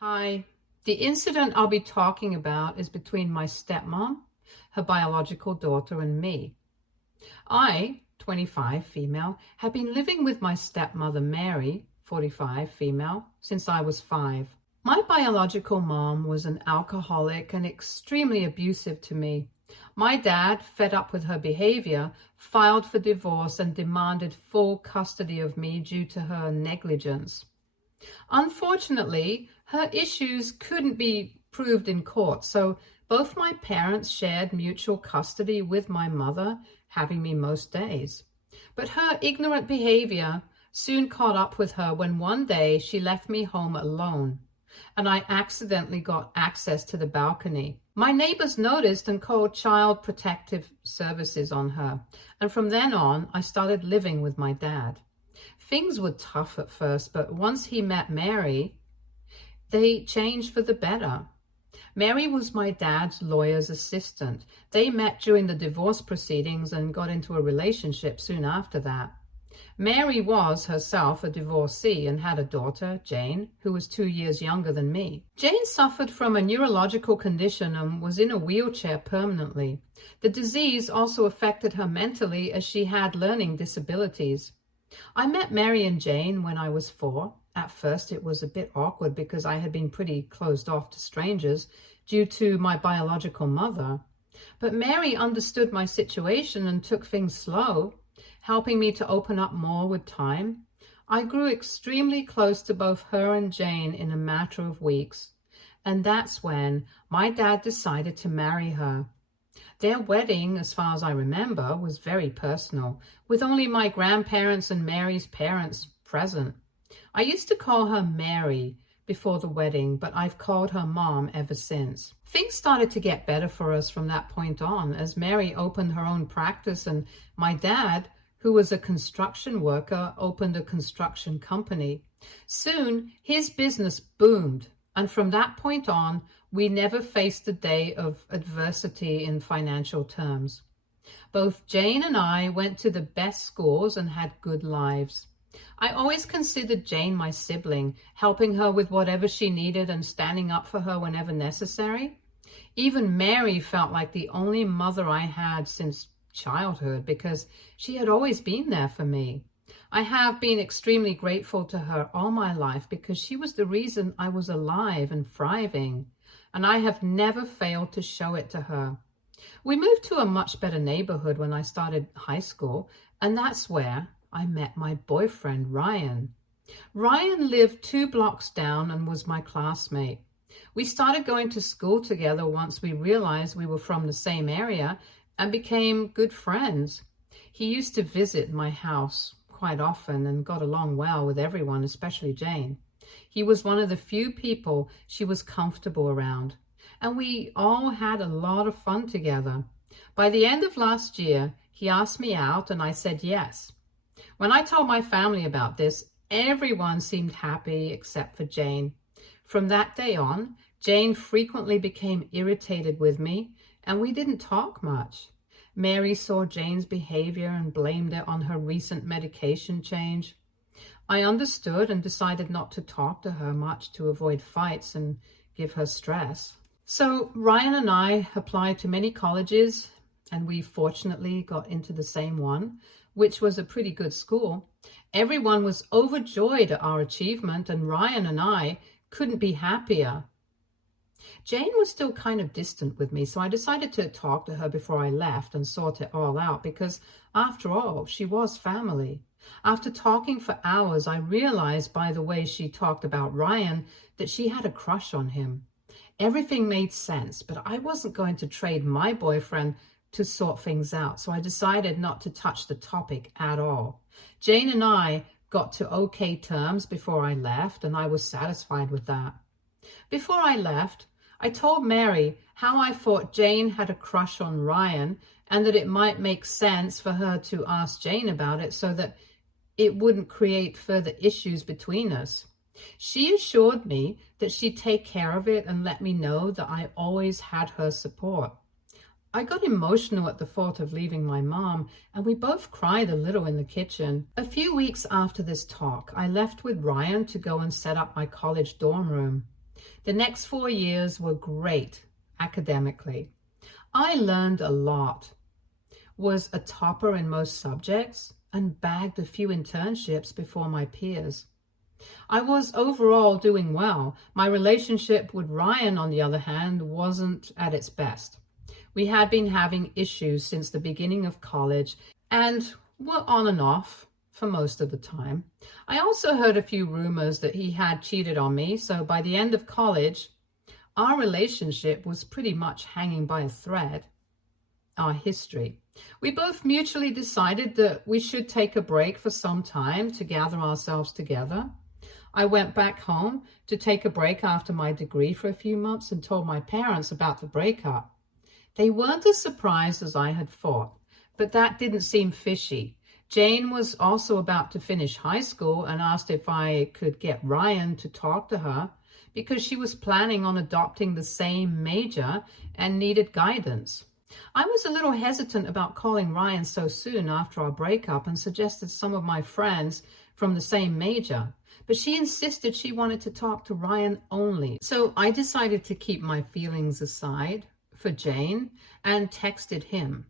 Hi. The incident I'll be talking about is between my stepmom, her biological daughter, and me. I, 25, female, had been living with my stepmother, Mary, 45, female, since I was 5. My biological mom was an alcoholic and extremely abusive to me. My dad, fed up with her behavior, filed for divorce and demanded full custody of me due to her negligence. Unfortunately, her issues couldn't be proved in court, so both my parents shared mutual custody with my mother, having me most days. But her ignorant behavior soon caught up with her when one day she left me home alone, and I accidentally got access to the balcony. My neighbors noticed and called Child Protective Services on her, and from then on, I started living with my dad. Things were tough at first, but once he met Mary, they changed for the better. Mary was my dad's lawyer's assistant. They met during the divorce proceedings and got into a relationship soon after that. Mary was herself a divorcee and had a daughter, Jane, who was 2 years younger than me. Jane suffered from a neurological condition and was in a wheelchair permanently. The disease also affected her mentally as she had learning disabilities. I met Mary and Jane when I was 4. At first, it was a bit awkward because I had been pretty closed off to strangers due to my biological mother. But Mary understood my situation and took things slow, helping me to open up more with time. I grew extremely close to both her and Jane in a matter of weeks, and that's when my dad decided to marry her. Their wedding, as far as I remember, was very personal, with only my grandparents and Mary's parents present. I used to call her Mary before the wedding, but I've called her Mom ever since. Things started to get better for us from that point on, as Mary opened her own practice and my dad, who was a construction worker, opened a construction company. Soon, his business boomed, and from that point on, we never faced a day of adversity in financial terms. Both Jane and I went to the best schools and had good lives. I always considered Jane my sibling, helping her with whatever she needed and standing up for her whenever necessary. Even Mary felt like the only mother I had since childhood because she had always been there for me. I have been extremely grateful to her all my life because she was the reason I was alive and thriving, and I have never failed to show it to her. We moved to a much better neighborhood when I started high school, and that's where I met my boyfriend, Ryan. Ryan lived 2 blocks down and was my classmate. We started going to school together once we realized we were from the same area and became good friends. He used to visit my house quite often and got along well with everyone, especially Jane. He was one of the few people she was comfortable around, and we all had a lot of fun together. By the end of last year, he asked me out and I said yes. When I told my family about this, everyone seemed happy except for Jane. From that day on, Jane frequently became irritated with me, and we didn't talk much. Mary saw Jane's behavior and blamed it on her recent medication change. I understood and decided not to talk to her much to avoid fights and give her stress. So Ryan and I applied to many colleges, and we fortunately got into the same one, which was a pretty good school. Everyone was overjoyed at our achievement, and Ryan and I couldn't be happier. Jane was still kind of distant with me, so I decided to talk to her before I left and sort it all out because, after all, she was family. After talking for hours, I realized by the way she talked about Ryan that she had a crush on him. Everything made sense, but I wasn't going to trade my boyfriend to sort things out, so I decided not to touch the topic at all. Jane and I got to okay terms before I left, and I was satisfied with that. Before I left, I told Mary how I thought Jane had a crush on Ryan and that it might make sense for her to ask Jane about it so that it wouldn't create further issues between us. She assured me that she'd take care of it and let me know that I always had her support. I got emotional at the thought of leaving my mom, and we both cried a little in the kitchen. A few weeks after this talk, I left with Ryan to go and set up my college dorm room. The next 4 years were great academically. I learned a lot, was a topper in most subjects, and bagged a few internships before my peers. I was overall doing well. My relationship with Ryan, on the other hand, wasn't at its best. We had been having issues since the beginning of college and were on and off for most of the time. I also heard a few rumors that he had cheated on me, so by the end of college, our relationship was pretty much hanging by a thread. Our history. We both mutually decided that we should take a break for some time to gather ourselves together. I went back home to take a break after my degree for a few months and told my parents about the breakup. They weren't as surprised as I had thought, but that didn't seem fishy. Jane was also about to finish high school and asked if I could get Ryan to talk to her because she was planning on adopting the same major and needed guidance. I was a little hesitant about calling Ryan so soon after our breakup and suggested some of my friends from the same major, but she insisted she wanted to talk to Ryan only. So I decided to keep my feelings aside for Jane and texted him.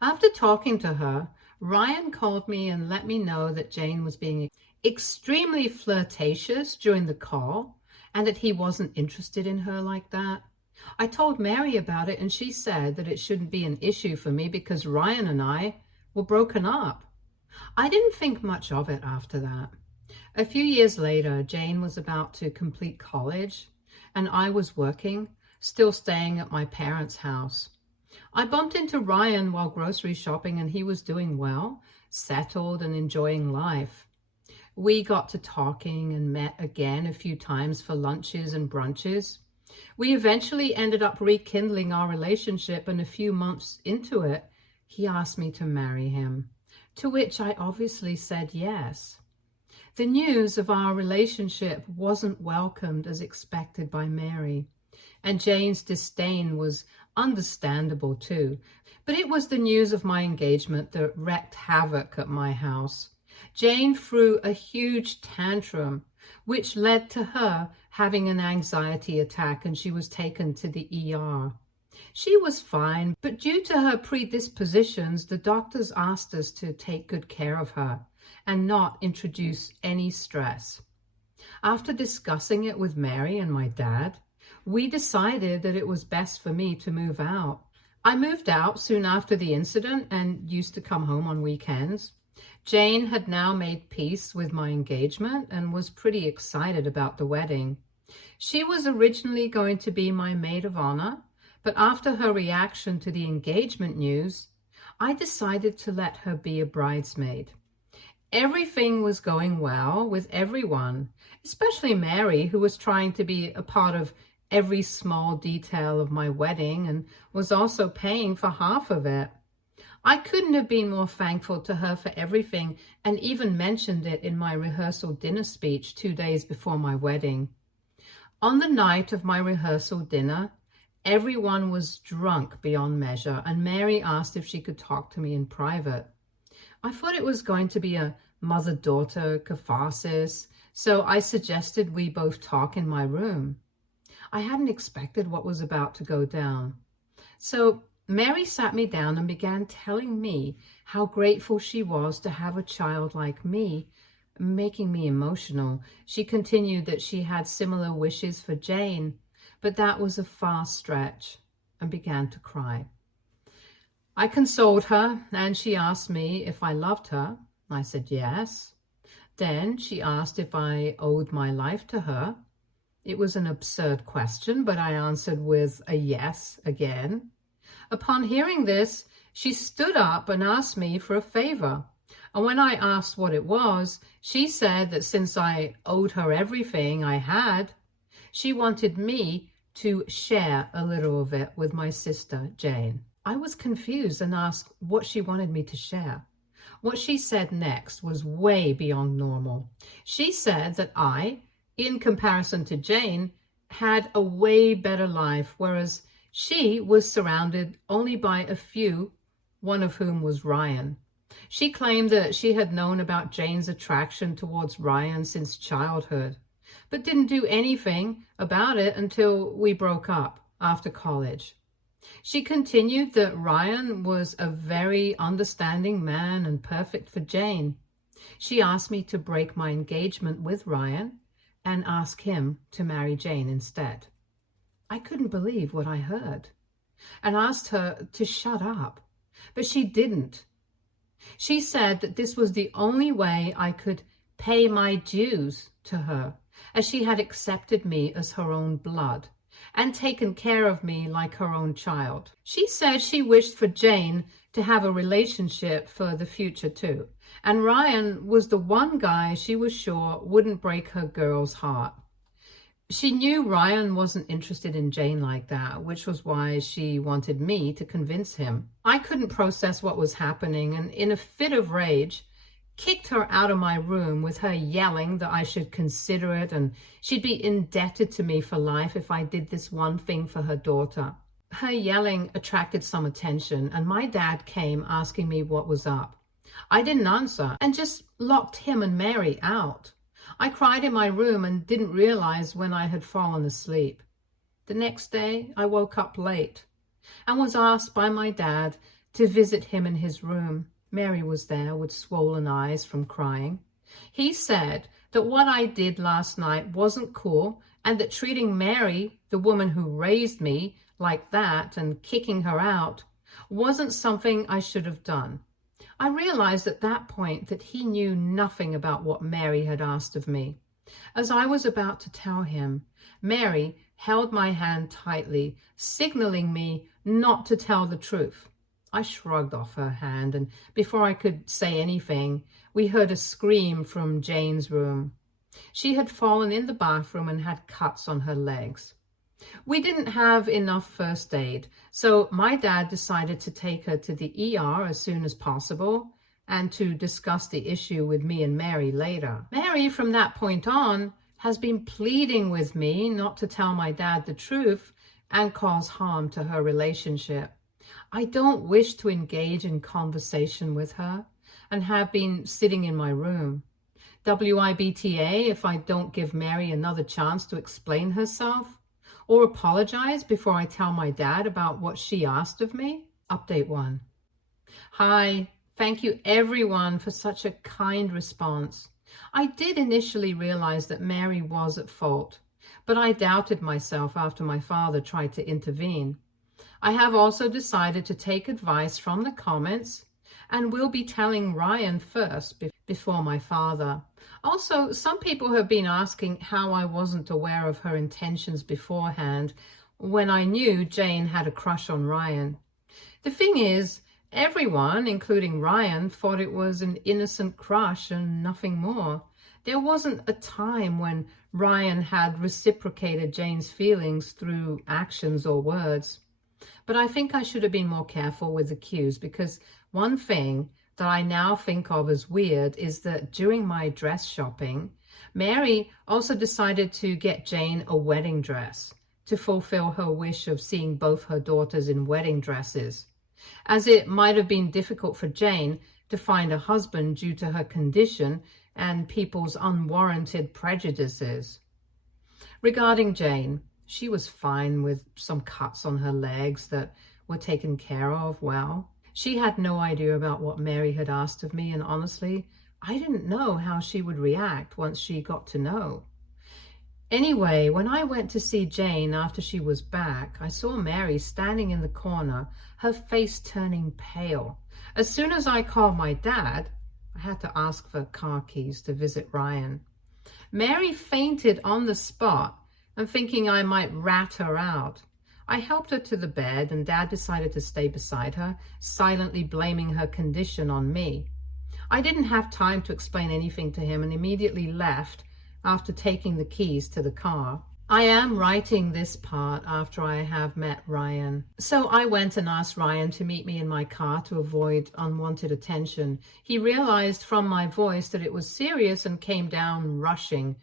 After talking to her, Ryan called me and let me know that Jane was being extremely flirtatious during the call and that he wasn't interested in her like that. I told Mary about it and she said that it shouldn't be an issue for me because Ryan and I were broken up. I didn't think much of it after that. A few years later, Jane was about to complete college and I was working, still staying at my parents' house. I bumped into Ryan while grocery shopping and he was doing well, settled and enjoying life. We got to talking and met again a few times for lunches and brunches. We eventually ended up rekindling our relationship, and a few months into it, he asked me to marry him, to which I obviously said yes. The news of our relationship wasn't welcomed as expected by Mary, and Jane's disdain was understandable too, but it was the news of my engagement that wreaked havoc at my house. Jane threw a huge tantrum, which led to her having an anxiety attack, and she was taken to the ER. She was fine, but due to her predispositions, the doctors asked us to take good care of her and not introduce any stress. After discussing it with Mary and my dad, we decided that it was best for me to move out. I moved out soon after the incident and used to come home on weekends. Jane had now made peace with my engagement and was pretty excited about the wedding. She was originally going to be my maid of honor, but after her reaction to the engagement news, I decided to let her be a bridesmaid. Everything was going well with everyone, especially Mary, who was trying to be a part of every small detail of my wedding and was also paying for half of it. I couldn't have been more thankful to her for everything and even mentioned it in my rehearsal dinner speech 2 days before my wedding. On the night of my rehearsal dinner, everyone was drunk beyond measure and Mary asked if she could talk to me in private. I thought it was going to be a mother-daughter catharsis, so I suggested we both talk in my room. I hadn't expected what was about to go down. So Mary sat me down and began telling me how grateful she was to have a child like me, making me emotional. She continued that she had similar wishes for Jane, but that was a far stretch, and began to cry. I consoled her, and she asked me if I loved her. I said yes. Then she asked if I owed my life to her. It was an absurd question, but I answered with a yes again. Upon hearing this, she stood up and asked me for a favor. And when I asked what it was, she said that since I owed her everything I had, she wanted me to share a little of it with my sister, Jane. I was confused and asked what she wanted me to share. What she said next was way beyond normal. She said that I, in comparison to Jane, had a way better life, whereas she was surrounded only by a few, one of whom was Ryan. She claimed that she had known about Jane's attraction towards Ryan since childhood. but didn't do anything about it until we broke up after college. She continued that Ryan was a very understanding man and perfect for Jane. She asked me to break my engagement with Ryan and ask him to marry Jane instead. I couldn't believe what I heard and asked her to shut up, but she didn't. She said that this was the only way I could pay my dues to her, as she had accepted me as her own blood and taken care of me like her own child. She said she wished for Jane to have a relationship for the future too, and Ryan was the one guy she was sure wouldn't break her girl's heart. She knew Ryan wasn't interested in Jane like that, which was why she wanted me to convince him. I couldn't process what was happening, and in a fit of rage, kicked her out of my room with her yelling that I should consider it and she'd be indebted to me for life if I did this one thing for her daughter. Her yelling attracted some attention, and my dad came asking me what was up. I didn't answer and just locked him and Mary out. I cried in my room and didn't realize when I had fallen asleep. The next day, I woke up late and was asked by my dad to visit him in his room. Mary was there with swollen eyes from crying. He said that what I did last night wasn't cool, and that treating Mary, the woman who raised me, like that and kicking her out wasn't something I should have done. I realized at that point that he knew nothing about what Mary had asked of me. As I was about to tell him, Mary held my hand tightly, signaling me not to tell the truth. I shrugged off her hand, and before I could say anything, we heard a scream from Jane's room. She had fallen in the bathroom and had cuts on her legs. We didn't have enough first aid, so my dad decided to take her to the ER as soon as possible and to discuss the issue with me and Mary later. Mary, from that point on, has been pleading with me not to tell my dad the truth and cause harm to her relationship. I don't wish to engage in conversation with her and have been sitting in my room. WIBTA if I don't give Mary another chance to explain herself or apologize before I tell my dad about what she asked of me. Update 1. Hi, thank you everyone for such a kind response. I did initially realize that Mary was at fault, but I doubted myself after my father tried to intervene. I have also decided to take advice from the comments and will be telling Ryan first before my father. Also, some people have been asking how I wasn't aware of her intentions beforehand when I knew Jane had a crush on Ryan. The thing is, everyone, including Ryan, thought it was an innocent crush and nothing more. There wasn't a time when Ryan had reciprocated Jane's feelings through actions or words. But I think I should have been more careful with the cues, because one thing that I now think of as weird is that during my dress shopping, Mary also decided to get Jane a wedding dress to fulfill her wish of seeing both her daughters in wedding dresses, as it might have been difficult for Jane to find a husband due to her condition and people's unwarranted prejudices. Regarding Jane, she was fine with some cuts on her legs that were taken care of well. She had no idea about what Mary had asked of me, and honestly, I didn't know how she would react once she got to know. Anyway, when I went to see Jane after she was back, I saw Mary standing in the corner, her face turning pale. As soon as I called my dad, I had to ask for car keys to visit Ryan. Mary fainted on the spot, and thinking I might rat her out, I helped her to the bed, and Dad decided to stay beside her, silently blaming her condition on me. I didn't have time to explain anything to him and immediately left after taking the keys to the car. I am writing this part after I have met Ryan. So I went and asked Ryan to meet me in my car to avoid unwanted attention. He realized from my voice that it was serious and came down rushing.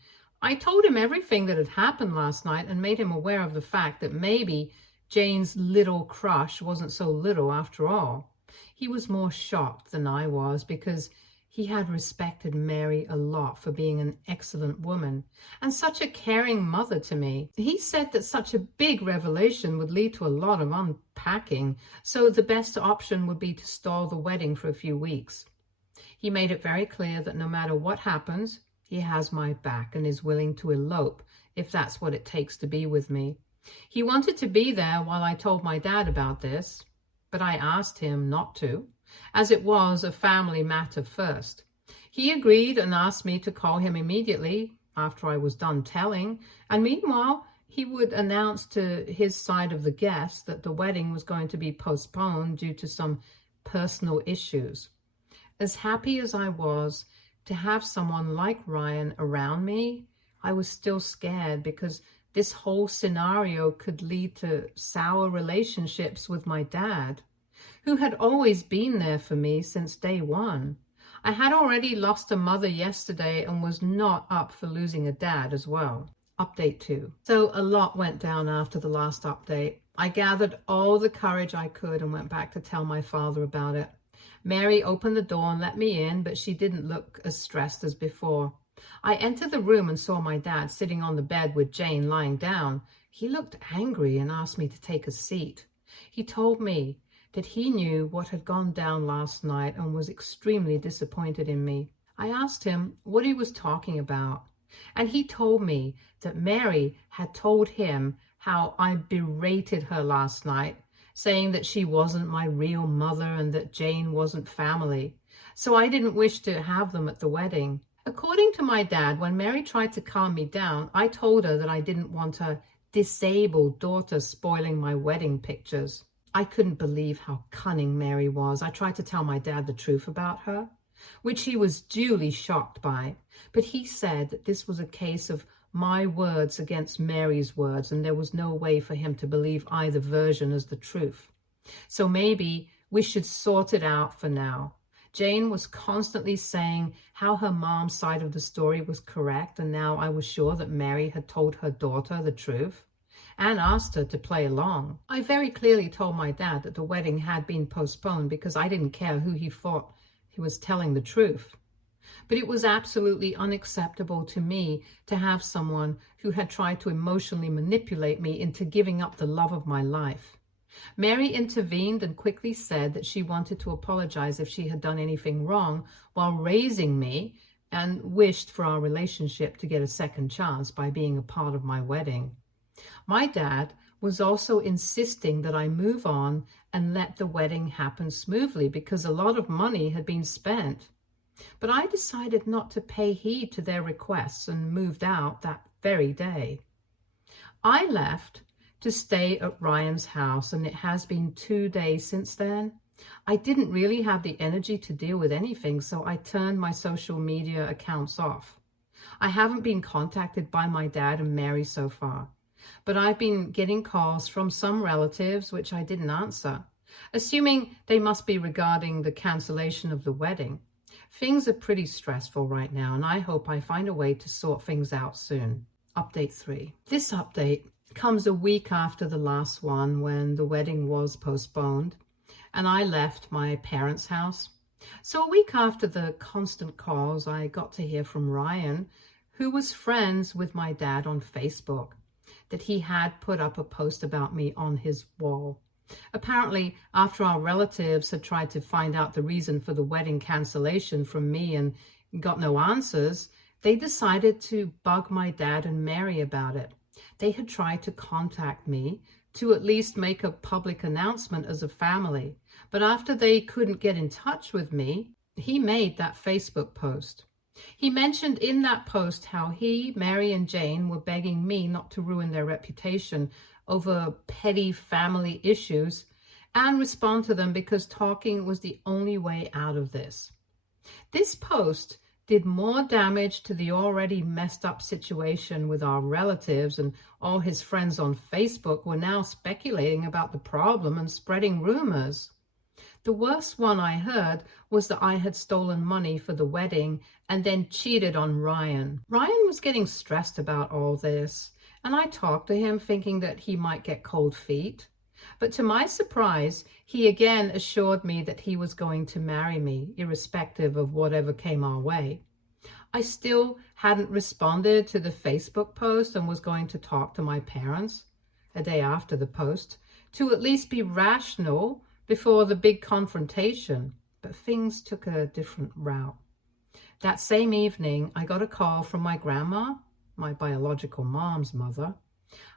I told him everything that had happened last night and made him aware of the fact that maybe Jane's little crush wasn't so little after all. He was more shocked than I was, because He had respected Mary a lot for being an excellent woman and such a caring mother to me. He said that such a big revelation would lead to a lot of unpacking, so the best option would be to stall the wedding for a few weeks. He made it very clear that no matter what happens, he has my back and is willing to elope if that's what it takes to be with me. He wanted to be there while I told my dad about this, but I asked him not to, as it was a family matter first. He agreed and asked me to call him immediately after I was done telling, and meanwhile, he would announce to his side of the guests that the wedding was going to be postponed due to some personal issues. As happy as I was to have someone like Ryan around me, I was still scared because this whole scenario could lead to sour relationships with my dad, who had always been there for me since day one. I had already lost a mother yesterday and was not up for losing a dad as well. Update 2. So a lot went down after the last update. I gathered all the courage I could and went back to tell my father about it. Mary opened the door and let me in, but she didn't look as stressed as before. I entered the room and saw my dad sitting on the bed with Jane lying down. He looked angry and asked me to take a seat. He told me that he knew what had gone down last night and was extremely disappointed in me. I asked him what he was talking about, and he told me that Mary had told him how I berated her last night, saying that she wasn't my real mother and that Jane wasn't family, so I didn't wish to have them at the wedding. According to my dad, when Mary tried to calm me down, I told her that I didn't want her disabled daughter spoiling my wedding pictures. I couldn't believe how cunning Mary was. I tried to tell my dad the truth about her, which he was duly shocked by, but he said that this was a case of my words against Mary's words, and there was no way for him to believe either version as the truth. So maybe we should sort it out for now. Jane was constantly saying how her mom's side of the story was correct, and now I was sure that Mary had told her daughter the truth and asked her to play along. I very clearly told my dad that the wedding had been postponed because I didn't care who he thought he was telling the truth. But it was absolutely unacceptable to me to have someone who had tried to emotionally manipulate me into giving up the love of my life. Mary intervened and quickly said that she wanted to apologize if she had done anything wrong while raising me and wished for our relationship to get a second chance by being a part of my wedding. My dad was also insisting that I move on and let the wedding happen smoothly because a lot of money had been spent. But I decided not to pay heed to their requests and moved out that very day. I left to stay at Ryan's house, and it has been 2 days since then. I didn't really have the energy to deal with anything, so I turned my social media accounts off. I haven't been contacted by my dad and Mary so far, but I've been getting calls from some relatives which I didn't answer, assuming they must be regarding the cancellation of the wedding. Things are pretty stressful right now, and I hope I find a way to sort things out soon. Update 3. This update comes a week after the last one when the wedding was postponed and I left my parents' house. So a week after the constant calls, I got to hear from Ryan, who was friends with my dad on Facebook, that he had put up a post about me on his wall. Apparently, after our relatives had tried to find out the reason for the wedding cancellation from me and got no answers, they decided to bug my dad and Mary about it. They had tried to contact me to at least make a public announcement as a family, but after they couldn't get in touch with me, he made that Facebook post. He mentioned in that post how he, Mary, and Jane were begging me not to ruin their reputation over petty family issues and respond to them because talking was the only way out of this. This post did more damage to the already messed up situation with our relatives, and all his friends on Facebook were now speculating about the problem and spreading rumors. The worst one I heard was that I had stolen money for the wedding and then cheated on Ryan. Ryan was getting stressed about all this, and I talked to him thinking that he might get cold feet. But to my surprise, he again assured me that he was going to marry me, irrespective of whatever came our way. I still hadn't responded to the Facebook post and was going to talk to my parents a day after the post to at least be rational before the big confrontation. But things took a different route. That same evening, I got a call from my grandma, my biological mom's mother.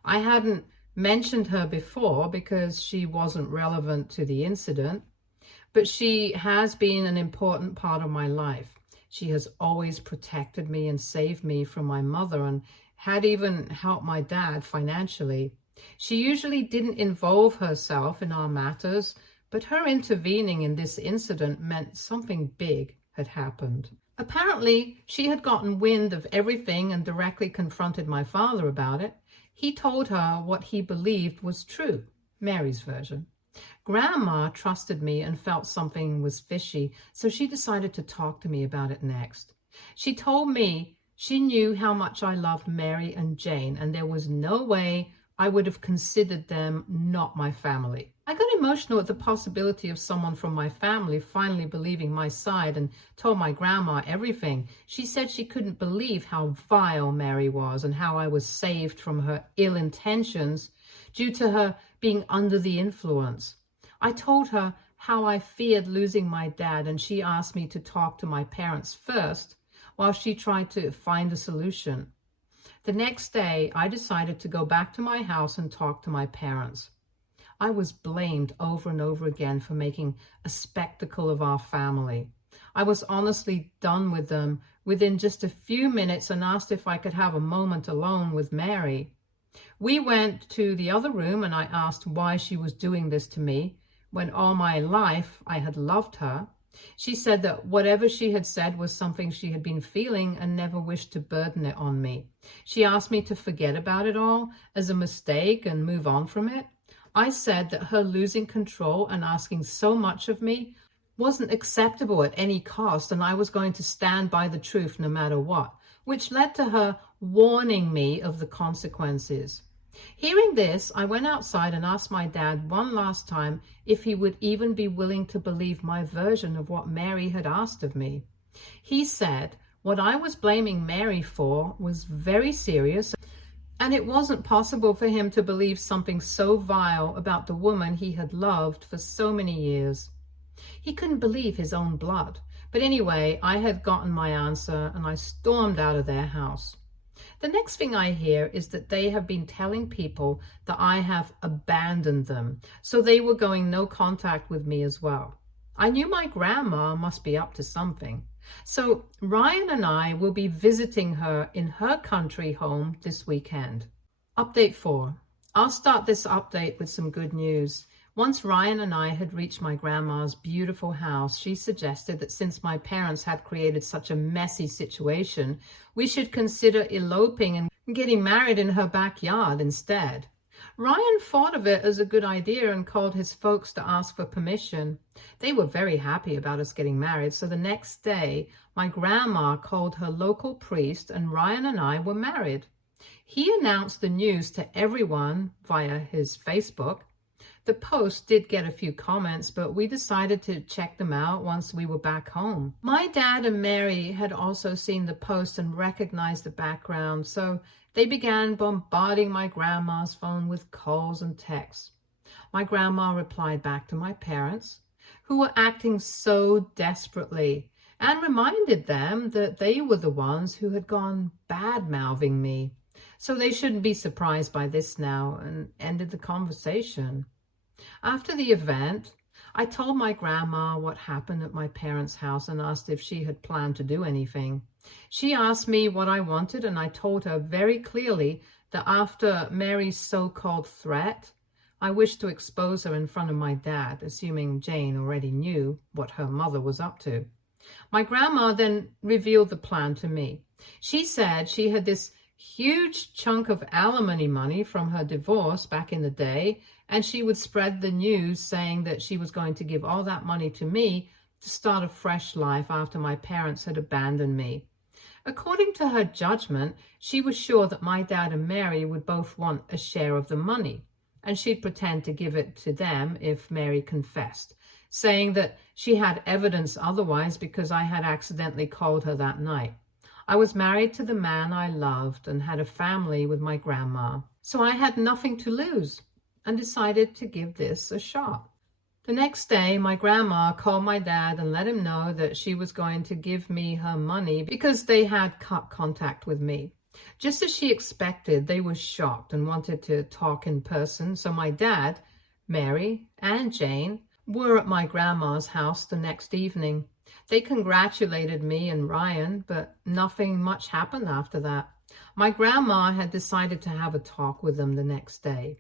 I hadn't mentioned her before because she wasn't relevant to the incident, but she has been an important part of my life. She has always protected me and saved me from my mother and had even helped my dad financially. She usually didn't involve herself in our matters, but her intervening in this incident meant something big had happened. Apparently, she had gotten wind of everything and directly confronted my father about it. He told her what he believed was true, Mary's version. Grandma trusted me and felt something was fishy, so she decided to talk to me about it next. She told me she knew how much I loved Mary and Jane, and there was no way I would have considered them not my family. I got emotional at the possibility of someone from my family finally believing my side and told my grandma everything. She said she couldn't believe how vile Mary was and how I was saved from her ill intentions due to her being under the influence. I told her how I feared losing my dad, and she asked me to talk to my parents first while she tried to find a solution. The next day, I decided to go back to my house and talk to my parents. I was blamed over and over again for making a spectacle of our family. I was honestly done with them within just a few minutes and asked if I could have a moment alone with Mary. We went to the other room and I asked why she was doing this to me when all my life I had loved her. She said that whatever she had said was something she had been feeling and never wished to burden it on me. She asked me to forget about it all as a mistake and move on from it. I said that her losing control and asking so much of me wasn't acceptable at any cost, and I was going to stand by the truth no matter what, which led to her warning me of the consequences. Hearing this, I went outside and asked my dad one last time if he would even be willing to believe my version of what Mary had asked of me. He said what I was blaming Mary for was very serious, and it wasn't possible for him to believe something so vile about the woman he had loved for so many years. He couldn't believe his own blood. But anyway, I had gotten my answer and I stormed out of their house. The next thing I hear is that they have been telling people that I have abandoned them, so they were going no contact with me as well. I knew my grandma must be up to something. So Ryan and I will be visiting her in her country home this weekend. Update 4. I'll start this update with some good news. Once Ryan and I had reached my grandma's beautiful house, she suggested that since my parents had created such a messy situation, we should consider eloping and getting married in her backyard instead. Ryan thought of it as a good idea and called his folks to ask for permission. They were very happy about us getting married, so the next day, my grandma called her local priest and Ryan and I were married. He announced the news to everyone via his Facebook. The post did get a few comments, but we decided to check them out once we were back home. My dad and Mary had also seen the post and recognized the background, so they began bombarding my grandma's phone with calls and texts. My grandma replied back to my parents, who were acting so desperately, and reminded them that they were the ones who had gone bad-mouthing me. So they shouldn't be surprised by this now, and ended the conversation. After the event, I told my grandma what happened at my parents' house and asked if she had planned to do anything. She asked me what I wanted, and I told her very clearly that after Mary's so-called threat, I wished to expose her in front of my dad, assuming Jane already knew what her mother was up to. My grandma then revealed the plan to me. She said she had this huge chunk of alimony money from her divorce back in the day, and she would spread the news saying that she was going to give all that money to me to start a fresh life after my parents had abandoned me. According to her judgment, she was sure that my dad and Mary would both want a share of the money. and she'd pretend to give it to them if Mary confessed, saying that she had evidence otherwise because I had accidentally called her that night. I was married to the man I loved and had a family with my grandma, so I had nothing to lose and decided to give this a shot. The next day, my grandma called my dad and let him know that she was going to give me her money because they had cut contact with me. Just as she expected, they were shocked and wanted to talk in person, so my dad, Mary, and Jane were at my grandma's house the next evening. They congratulated me and Ryan, but nothing much happened after that. My grandma had decided to have a talk with them the next day.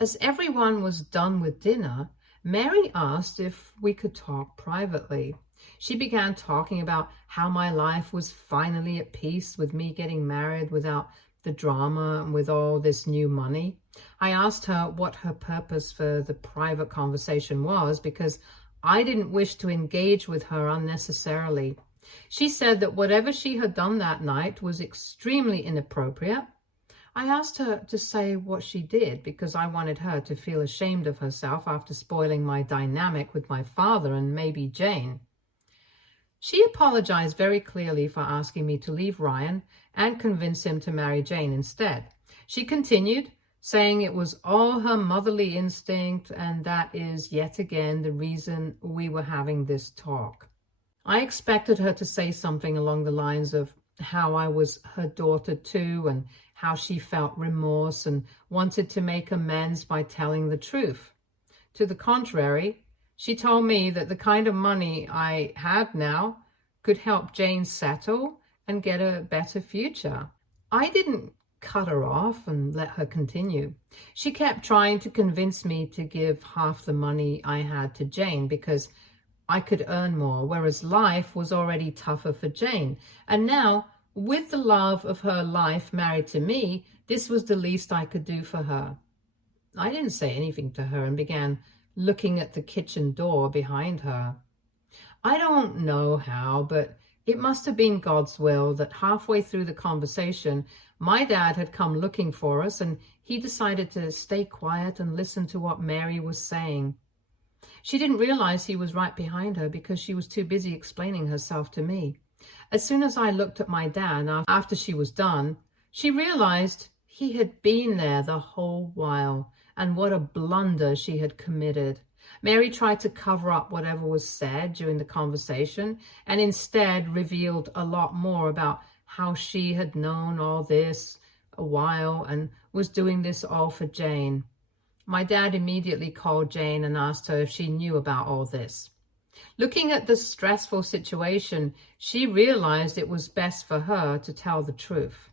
As everyone was done with dinner, Mary asked if we could talk privately. She began talking about how my life was finally at peace with me getting married without the drama and with all this new money. I asked her what her purpose for the private conversation was because I didn't wish to engage with her unnecessarily. She said that whatever she had done that night was extremely inappropriate. I asked her to say what she did because I wanted her to feel ashamed of herself after spoiling my dynamic with my father and maybe Jane. She apologized very clearly for asking me to leave Ryan and convince him to marry Jane instead. She continued, saying it was all her motherly instinct and that is yet again the reason we were having this talk. I expected her to say something along the lines of how I was her daughter too and how she felt remorse and wanted to make amends by telling the truth. To the contrary, she told me that the kind of money I had now could help Jane settle and get a better future. I didn't cut her off and let her continue. She kept trying to convince me to give half the money I had to Jane because I could earn more, whereas life was already tougher for Jane. And now, with the love of her life married to me, this was the least I could do for her. I didn't say anything to her and began looking at the kitchen door behind her. I don't know how, but it must have been God's will that halfway through the conversation, my dad had come looking for us and he decided to stay quiet and listen to what Mary was saying. She didn't realize he was right behind her because she was too busy explaining herself to me. As soon as I looked at my dad after she was done, she realized he had been there the whole while and what a blunder she had committed. Mary tried to cover up whatever was said during the conversation and instead revealed a lot more about how she had known all this a while and was doing this all for Jane. My dad immediately called Jane and asked her if she knew about all this. Looking at the stressful situation, she realized it was best for her to tell the truth.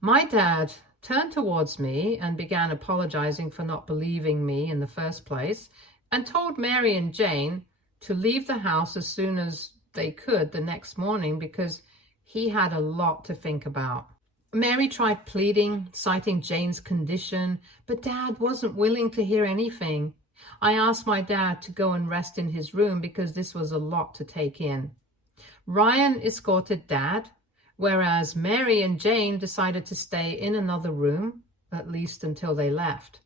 My dad turned towards me and began apologizing for not believing me in the first place and told Mary and Jane to leave the house as soon as they could the next morning because he had a lot to think about. Mary tried pleading, citing Jane's condition, but Dad wasn't willing to hear anything. I asked my dad to go and rest in his room because this was a lot to take in. Ryan escorted Dad, whereas Mary and Jane decided to stay in another room, at least until they left.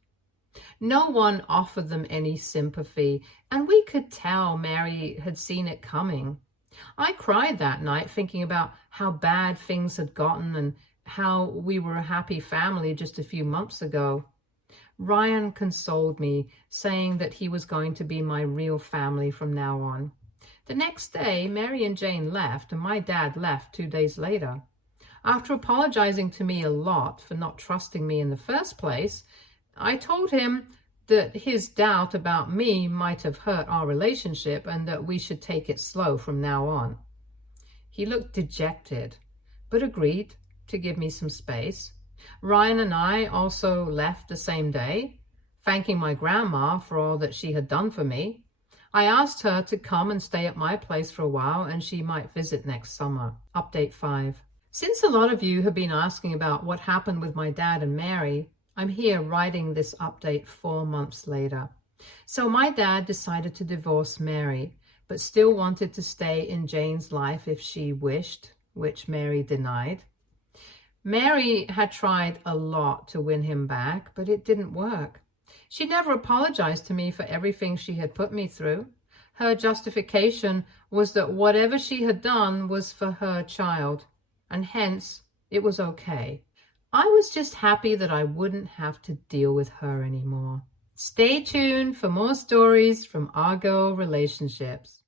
No one offered them any sympathy, and we could tell Mary had seen it coming. I cried that night thinking about how bad things had gotten and how we were a happy family just a few months ago. Ryan consoled me, saying that he was going to be my real family from now on. The next day, Mary and Jane left, and my dad left 2 days later. After apologizing to me a lot for not trusting me in the first place, I told him that his doubt about me might have hurt our relationship and that we should take it slow from now on. He looked dejected, but agreed to give me some space. Ryan and I also left the same day, thanking my grandma for all that she had done for me. I asked her to come and stay at my place for a while and she might visit next summer. Update 5. Since a lot of you have been asking about what happened with my dad and Mary, I'm here writing this update 4 months later. So my dad decided to divorce Mary, but still wanted to stay in Jane's life if she wished, which Mary denied. Mary had tried a lot to win him back, but it didn't work. She never apologized to me for everything she had put me through. Her justification was that whatever she had done was for her child, and hence it was okay. I was just happy that I wouldn't have to deal with her anymore. Stay tuned for more stories from our girl relationships.